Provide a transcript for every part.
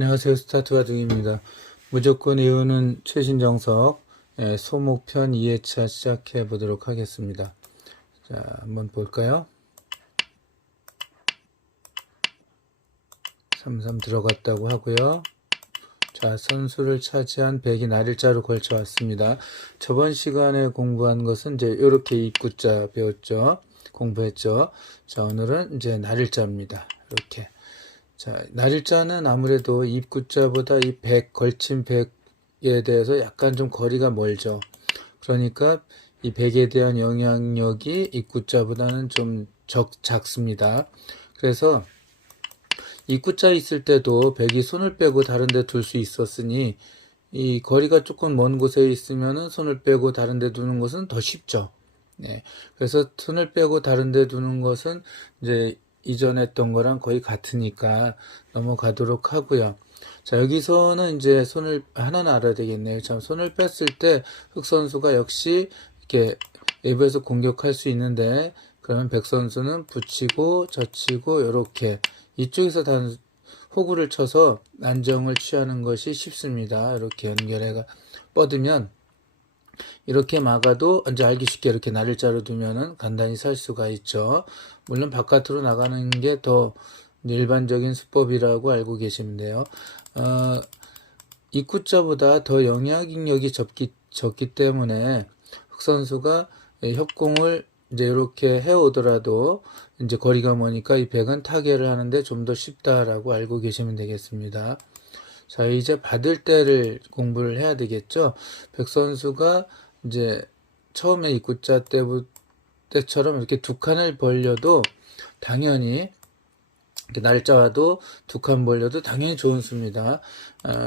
안녕하세요. 스타트 바둑입니다. 무조건 이유는 최신 정석 소목편 2회차 시작해 보도록 하겠습니다. 자, 한번 볼까요? 3-3 들어갔다고 하고요. 자, 선수를 차지한 백이 날일자로 걸쳐 왔습니다. 저번 시간에 공부한 것은 이제 이렇게 입구자 배웠죠. 공부했죠. 자, 오늘은 이제 날일자입니다. 이렇게. 자, 날일자는 아무래도 입구자보다 이 백, 걸친 백에 대해서 약간 좀 거리가 멀죠. 그러니까 이 백에 대한 영향력이 입구자보다는 좀 작습니다. 그래서 입구자 있을 때도 백이 손을 빼고 다른 데 둘 수 있었으니 이 거리가 조금 먼 곳에 있으면은 손을 빼고 다른 데 두는 것은 더 쉽죠. 네. 그래서 손을 빼고 다른 데 두는 것은 이제 이전에 했던 거랑 거의 같으니까 넘어가도록 하고요. 자, 여기서는 이제 손을 하나는 알아야 되겠네요. 참, 손을 뺐을 때 흑 선수가 역시 이렇게 외부에서 공격할 수 있는데, 그러면 백 선수는 붙이고 젖히고 이렇게 이쪽에서 호구를 쳐서 안정을 취하는 것이 쉽습니다. 이렇게 연결해가 뻗으면 이렇게 막아도 이제 알기 쉽게 이렇게 날일자로 두면은 간단히 살 수가 있죠. 물론 바깥으로 나가는 게 더 일반적인 수법이라고 알고 계시면 돼요. 입구자보다 더 영향력이 적기 때문에 흑 선수가 협공을 이제 이렇게 해오더라도 이제 거리가 머니까 이 백은 타개를 하는데 좀 더 쉽다라고 알고 계시면 되겠습니다. 자, 이제 받을 때를 공부를 해야 되겠죠. 백 선수가 이제 처음에 입구자 때처럼 이렇게 두 칸을 벌려도 당연히 날짜와도 두 칸 벌려도 당연히 좋은 수입니다.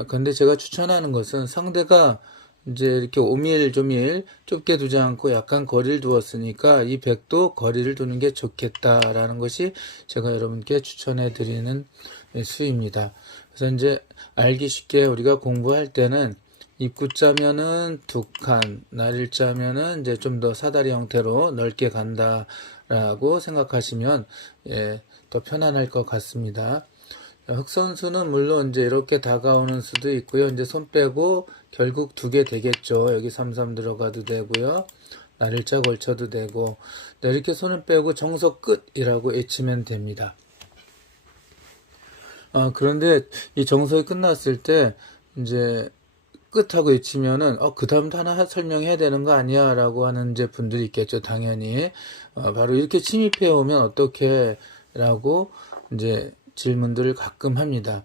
근데 제가 추천하는 것은 상대가 이제 이렇게 오밀조밀 좁게 두지 않고 약간 거리를 두었으니까 이 백도 거리를 두는 게 좋겠다라는 것이 제가 여러분께 추천해 드리는 수입니다. 그래서 이제 알기 쉽게 우리가 공부할 때는 입구자면은 두 칸, 날일자면은 이제 좀 더 사다리 형태로 넓게 간다라고 생각하시면 더 편안할 것 같습니다. 흑 선수는 물론 이제 이렇게 다가오는 수도 있고요. 이제 손 빼고 결국 두 개 되겠죠. 여기 3-3 들어가도 되고요. 날일자 걸쳐도 되고. 이렇게 손을 빼고 정석 끝이라고 외치면 됩니다. 그런데 이 정석이 끝났을 때 이제 끝하고 외치면은 그 다음도 하나 설명해야 되는 거 아니야 라고 하는 이제 분들이 있겠죠. 당연히 바로 이렇게 침입해 오면 어떻게 라고 이제 질문들을 가끔 합니다.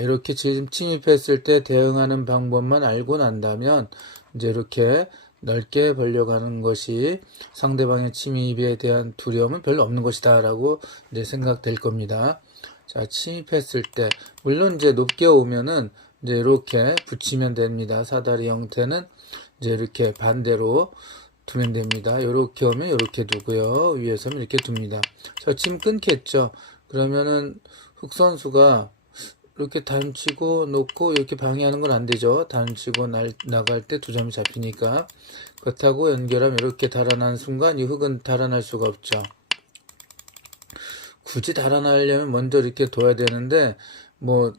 이렇게 침입했을 때 대응하는 방법만 알고 난다면 이제 이렇게 넓게 벌려가는 것이 상대방의 침입에 대한 두려움은 별로 없는 것이다 라고 이제 생각될 겁니다. 자, 침입했을 때 물론 이제 높게 오면은 이제 이렇게 붙이면 됩니다. 사다리 형태는 이제 이렇게 반대로 두면 됩니다. 이렇게 오면 이렇게 두고요. 위에서는 이렇게 둡니다. 자, 침 끊겠죠. 그러면은 흑 선수가 이렇게 단치고 놓고 이렇게 방해하는 건 안 되죠. 단치고 나갈 때 두 점이 잡히니까. 그렇다고 연결하면 이렇게 달아난 순간 이 흑은 달아날 수가 없죠. 굳이 달아나려면 먼저 이렇게 둬야 되는데 뭐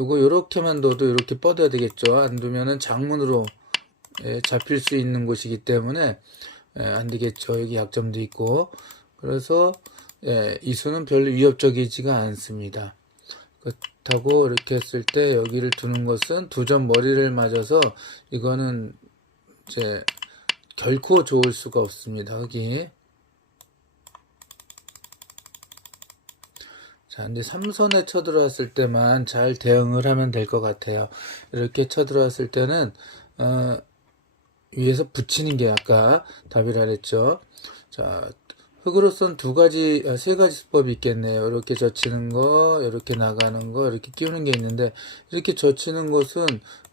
요거 요렇게만 둬도 이렇게 뻗어야 되겠죠. 안 두면은 장문으로 잡힐 수 있는 곳이기 때문에 안 되겠죠. 여기 약점도 있고. 그래서 이 수는 별로 위협적이지가 않습니다. 그렇다고 이렇게 했을 때 여기를 두는 것은 두 점 머리를 맞아서 이거는 이제 결코 좋을 수가 없습니다. 여기. 자, 이제 3선에 쳐들어왔을 때만 잘 대응을 하면 될 것 같아요. 이렇게 쳐들어왔을 때는 위에서 붙이는 게 아까 답이라 그랬죠. 자, 흑으로선 세 가지 수법이 있겠네요. 이렇게 젖히는 거, 이렇게 나가는 거, 이렇게 끼우는 게 있는데, 이렇게 젖히는 것은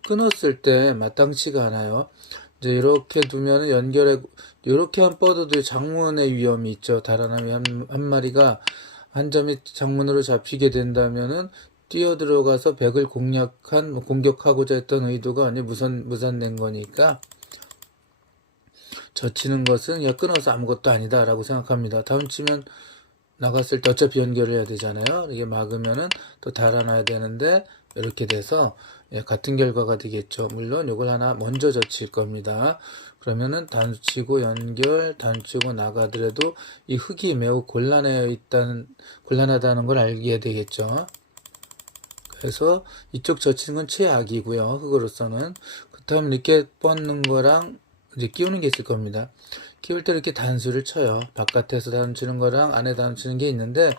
끊었을 때 마땅치가 않아요. 이제 이렇게 두면은 이렇게만 뻗어도 장문의 위험이 있죠. 달아남이 한 마리가 한 점이 장문으로 잡히게 된다면은 뛰어들어가서 백을 공격하고자 했던 의도가 아니 무산된 거니까 젖히는 것은 끊어서 아무것도 아니다 라고 생각합니다. 다운 치면 나갔을 때 어차피 연결을 해야 되잖아요. 이게 막으면은 또 달아놔야 되는데 이렇게 돼서 같은 결과가 되겠죠. 물론 이걸 하나 먼저 젖힐 겁니다. 그러면은 단수치고 연결, 단수치고 나가더라도 이 흙이 매우 곤란하다는 걸 알게 되겠죠. 그래서 이쪽 젖히는 건 최악이고요. 흙으로서는. 그 다음 이렇게 뻗는 거랑 이제 끼우는 게 있을 겁니다. 끼울 때 이렇게 단수를 쳐요. 바깥에서 단수치는 거랑 안에 단수치는 게 있는데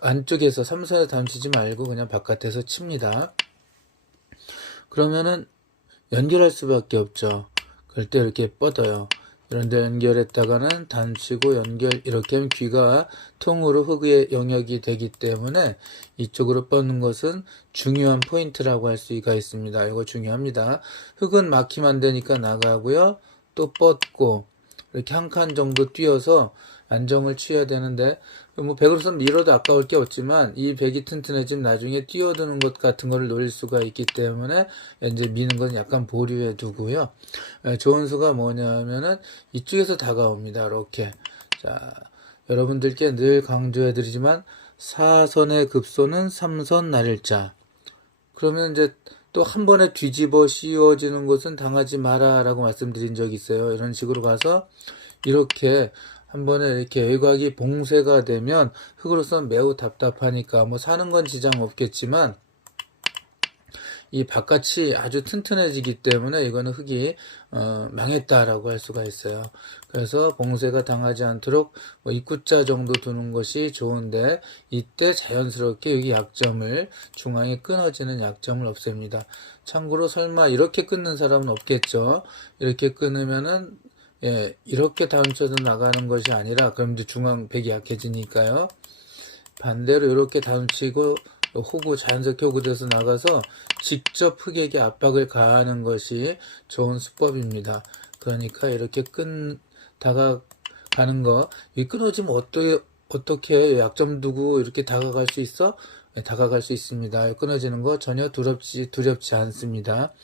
안쪽에서 삼선에 단수치지 말고 그냥 바깥에서 칩니다. 그러면은 연결할 수밖에 없죠. 그럴 때 이렇게 뻗어요. 이런데 연결했다가는 단치고 연결 이렇게 하면 귀가 통으로 흙의 영역이 되기 때문에 이쪽으로 뻗는 것은 중요한 포인트라고 할 수가 있습니다. 이거 중요합니다. 흙은 막히면 안 되니까 나가고요. 또 뻗고 이렇게 한 칸 정도 뛰어서 안정을 취해야 되는데 뭐 백으로서 밀어도 아까울 게 없지만 이 백이 튼튼해지면 나중에 뛰어드는 것 같은 거를 노릴 수가 있기 때문에 이제 미는 건 약간 보류해 두고요. 좋은 수가 뭐냐면은 이쪽에서 다가옵니다. 이렇게. 자, 여러분들께 늘 강조해 드리지만 사선의 급소는 삼선 나릴자. 그러면 이제 또 한 번에 뒤집어 씌워지는 것은 당하지 마라 라고 말씀드린 적이 있어요. 이런 식으로 가서 이렇게 한 번에 이렇게 외곽이 봉쇄가 되면 흙으로서는 매우 답답하니까 뭐 사는 건 지장 없겠지만 이 바깥이 아주 튼튼해지기 때문에 이거는 흙이 망했다라고 할 수가 있어요. 그래서 봉쇄가 당하지 않도록 뭐 입구자 정도 두는 것이 좋은데 이때 자연스럽게 여기 약점을 중앙에 끊어지는 약점을 없앱니다. 참고로 설마 이렇게 끊는 사람은 없겠죠. 이렇게 끊으면은 이렇게 다운쳐서 나가는 것이 아니라 그럼 이제 중앙 백이 약해지니까요. 반대로 이렇게 다운치고 호구 자연스럽게 호구돼서 나가서 직접 흙에게 압박을 가하는 것이 좋은 수법입니다. 그러니까 이렇게 다가가는 거, 이 끊어지면 어떻게 약점 두고 이렇게 다가갈 수 있어? 다가갈 수 있습니다. 끊어지는 거 전혀 두렵지 않습니다.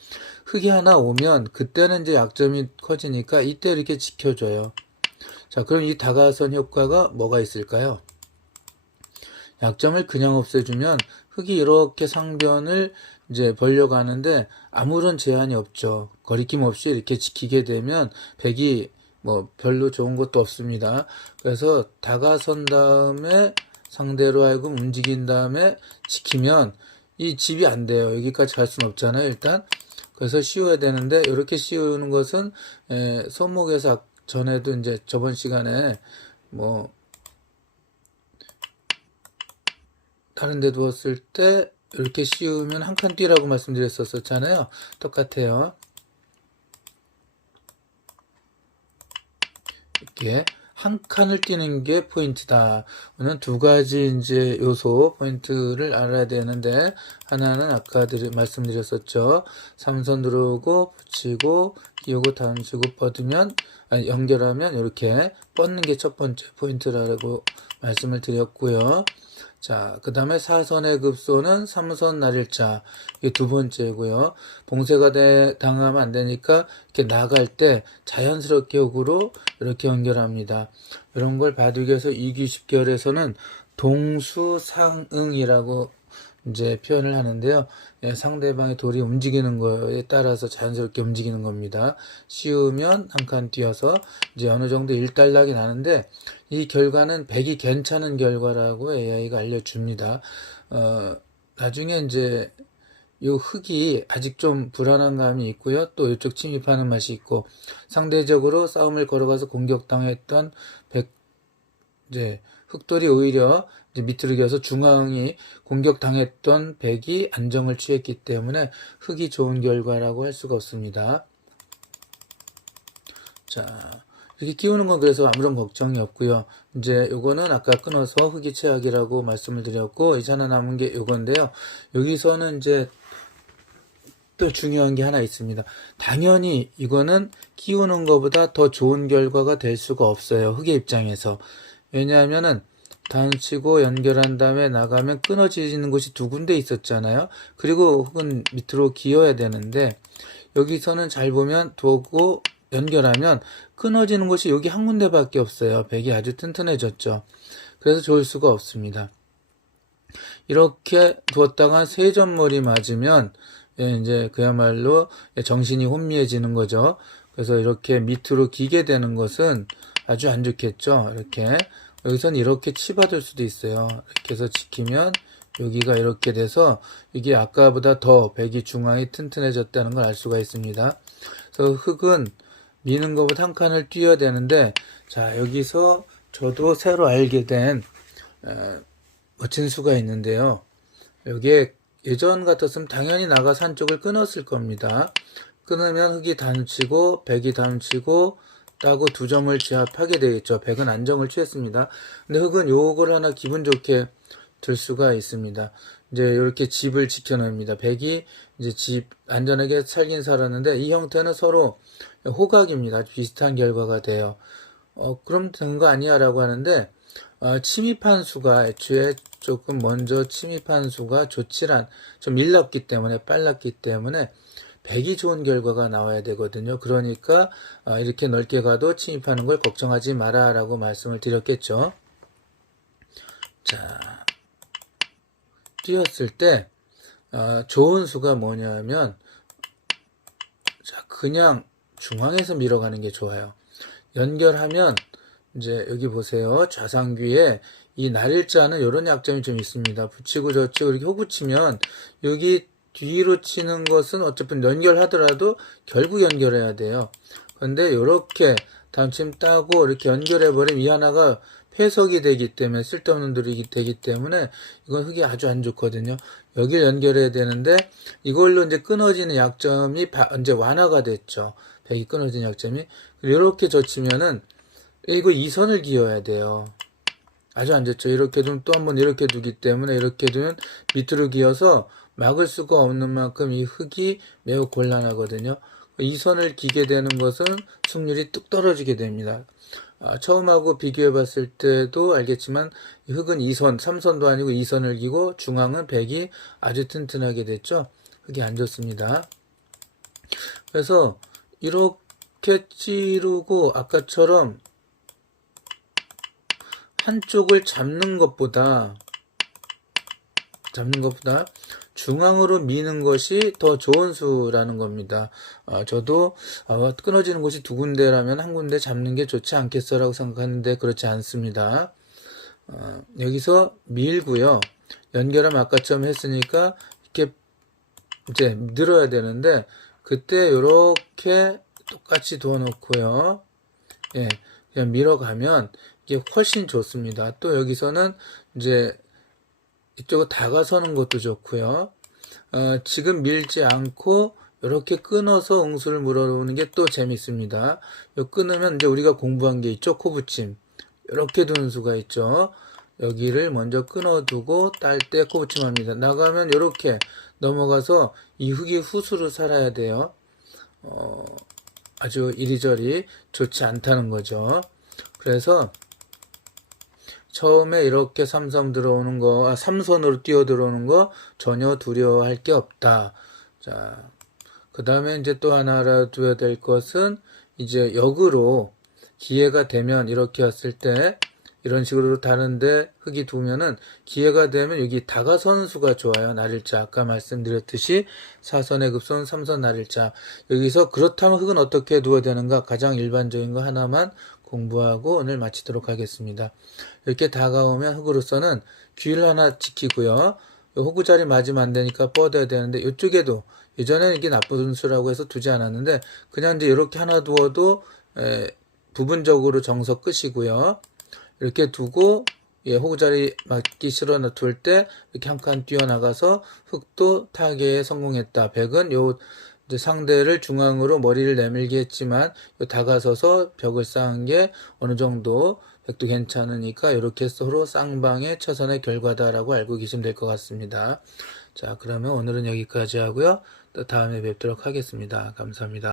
흙이 하나 오면 그때는 이제 약점이 커지니까 이때 이렇게 지켜줘요. 자, 그럼 이 다가선 효과가 뭐가 있을까요? 약점을 그냥 없애주면 흙이 이렇게 상변을 이제 벌려가는데 아무런 제한이 없죠. 거리낌 없이 이렇게 지키게 되면 백이 뭐 별로 좋은 것도 없습니다. 그래서 다가선 다음에 상대로 하여금 움직인 다음에 지키면 이 집이 안 돼요. 여기까지 갈 수는 없잖아요. 일단 그래서 씌워야 되는데 이렇게 씌우는 것은 손목에서 전에도 이제 저번 시간에 뭐 다른 데 두었을 때 이렇게 씌우면 한 칸 뛰라고 말씀드렸었잖아요. 똑같아요. 이렇게 한 칸을 뛰는 게 포인트다. 오늘 두 가지 이제 요소 포인트를 알아야 되는데 하나는 아까 말씀드렸었죠. 삼선 누르고 붙이고 끼우고 다운치고 뻗으면 연결하면 이렇게 뻗는 게 첫 번째 포인트라고 말씀을 드렸고요. 자, 그 다음에 사선의 급소는 삼선 나릴자. 이게 두 번째고요. 봉쇄가 당하면 안 되니까 이렇게 나갈 때 자연스럽게 역으로 이렇게 연결합니다. 이런 걸 바둑에서 2기 10결에서는 동수상응이라고 이제 표현을 하는데요. 상대방의 돌이 움직이는 거에 따라서 자연스럽게 움직이는 겁니다. 씌우면 한 칸 뛰어서 이제 어느 정도 일단락이 나는데 이 결과는 백이 괜찮은 결과라고 AI가 알려줍니다. 나중에 이제 요 흙이 아직 좀 불안한 감이 있고요. 또 이쪽 침입하는 맛이 있고 상대적으로 싸움을 걸어가서 공격당했던 이제 흙돌이 오히려 이제 밑으로 기어서 중앙이 공격당했던 백이 안정을 취했기 때문에 흙이 좋은 결과라고 할 수가 없습니다. 자, 이렇게 끼우는 건 그래서 아무런 걱정이 없고요. 이제 요거는 아까 끊어서 흙이 최악이라고 말씀을 드렸고 이제 하나 남은 게 요건데요. 여기서는 이제 또 중요한 게 하나 있습니다. 당연히 이거는 끼우는 것보다 더 좋은 결과가 될 수가 없어요. 흙의 입장에서. 왜냐하면은 다운치고 연결한 다음에 나가면 끊어지는 곳이 두 군데 있었잖아요. 그리고 흙은 밑으로 기어야 되는데 여기서는 잘 보면 두고 연결하면 끊어지는 곳이 여기 한 군데밖에 없어요. 백이 아주 튼튼해졌죠. 그래서 좋을 수가 없습니다. 이렇게 두었다가 세점머리 맞으면 이제 그야말로 정신이 혼미해지는 거죠. 그래서 이렇게 밑으로 기게 되는 것은 아주 안 좋겠죠. 이렇게 여기선 이렇게 치받을 수도 있어요. 이렇게 해서 지키면 여기가 이렇게 돼서 이게 아까보다 더 백이 중앙이 튼튼해졌다는 걸 알 수가 있습니다. 그래서 흙은 미는 것보다 한 칸을 뛰어야 되는데, 자, 여기서 저도 새로 알게 된 멋진 수가 있는데요. 여기에 예전 같았으면 당연히 나가서 한쪽을 끊었을 겁니다. 끊으면 흙이 단치고 백이 단치고 따고 두 점을 제압하게 되겠죠. 백은 안정을 취했습니다. 근데 흙은 요걸 하나 기분 좋게 들 수가 있습니다. 이제 이렇게 집을 지켜냅니다. 백이 이제 집 안전하게 살긴 살았는데 이 형태는 서로 호각입니다. 비슷한 결과가 돼요. 그럼 된 거 아니야 라고 하는데, 침입한 수가 애초에 조금 먼저 침입한 수가 좀 일렀기 때문에 빨랐기 때문에 백이 좋은 결과가 나와야 되거든요. 그러니까 이렇게 넓게 가도 침입하는 걸 걱정하지 마라 라고 말씀을 드렸겠죠. 자, 뛰었을 때 좋은 수가 뭐냐면, 자, 그냥 중앙에서 밀어가는 게 좋아요. 연결하면 이제 여기 보세요. 좌상귀에 이 날일자는 이런 약점이 좀 있습니다. 붙이고 젖히고 이렇게 호붙이면 여기 뒤로 치는 것은 어차피 연결하더라도 결국 연결해야 돼요. 그런데 이렇게 단침 따고 이렇게 연결해버리면 이 하나가 폐석이 되기 때문에 쓸데없는 돌이 되기 때문에 이건 흙이 아주 안 좋거든요. 여기를 연결해야 되는데 이걸로 이제 끊어지는 약점이 이제 완화가 됐죠. 백이 끊어진 약점이. 이렇게 젖히면은 이거 2선을 기어야 돼요. 아주 안 좋죠. 이렇게 두면 또 한번 이렇게 두기 때문에 이렇게 두면 밑으로 기어서 막을 수가 없는 만큼 이 흙이 매우 곤란하거든요. 2선을 기게 되는 것은 승률이 뚝 떨어지게 됩니다. 처음하고 비교해 봤을 때도 알겠지만 흙은 2선, 3선도 아니고 2선을 기고 중앙은 백이 아주 튼튼하게 됐죠. 흙이 안 좋습니다. 그래서 이렇게 찌르고 아까처럼 한쪽을 잡는 것보다 중앙으로 미는 것이 더 좋은 수라는 겁니다. 저도 끊어지는 곳이 두 군데라면 한 군데 잡는 게 좋지 않겠어라고 생각하는데 그렇지 않습니다. 여기서 밀고요. 연결하면 아까처럼 했으니까 이렇게 이제 늘어야 되는데 그때 이렇게 똑같이 두어 놓고요. 예, 그냥 밀어가면 이게 훨씬 좋습니다. 또 여기서는 이제 이쪽으로 다가서는 것도 좋고요. 지금 밀지 않고 이렇게 끊어서 응수를 물어오는 게 또 재밌습니다. 끊으면 이제 우리가 공부한 게 있죠. 코붙임. 이렇게 두는 수가 있죠. 여기를 먼저 끊어두고 딸 때 코붙임합니다. 나가면 이렇게 넘어가서 이 흙이 후수로 살아야 돼요. 아주 이리저리 좋지 않다는 거죠. 그래서 처음에 이렇게 삼선 들어오는 거, 삼선으로 뛰어 들어오는 거 전혀 두려워할 게 없다. 자, 그 다음에 이제 또 하나 알아둬야 될 것은 이제 역으로 기회가 되면 이렇게 왔을 때 이런 식으로 다른데 흙이 두면은 기회가 되면 여기 다가서는 수가 좋아요. 날일자. 아까 말씀드렸듯이 4선의 급선, 3선 날일자. 여기서 그렇다면 흙은 어떻게 두어야 되는가? 가장 일반적인 거 하나만 공부하고 오늘 마치도록 하겠습니다. 이렇게 다가오면 흙으로서는 귀를 하나 지키고요. 호구자리 맞으면 안 되니까 뻗어야 되는데 이쪽에도 예전에는 이게 나쁜 수라고 해서 두지 않았는데 그냥 이제 이렇게 하나 두어도 부분적으로 정석 끝이고요. 이렇게 두고 호구자리 맞기 싫어 둘 때 이렇게 한 칸 뛰어나가서 흙도 타개에 성공했다. 백은 요 이제 상대를 중앙으로 머리를 내밀게 했지만 다가서서 벽을 쌓은 게 어느 정도 백도 괜찮으니까 이렇게 서로 쌍방의 처선의 결과다라고 알고 계시면 될 것 같습니다. 자, 그러면 오늘은 여기까지 하고요. 또 다음에 뵙도록 하겠습니다. 감사합니다.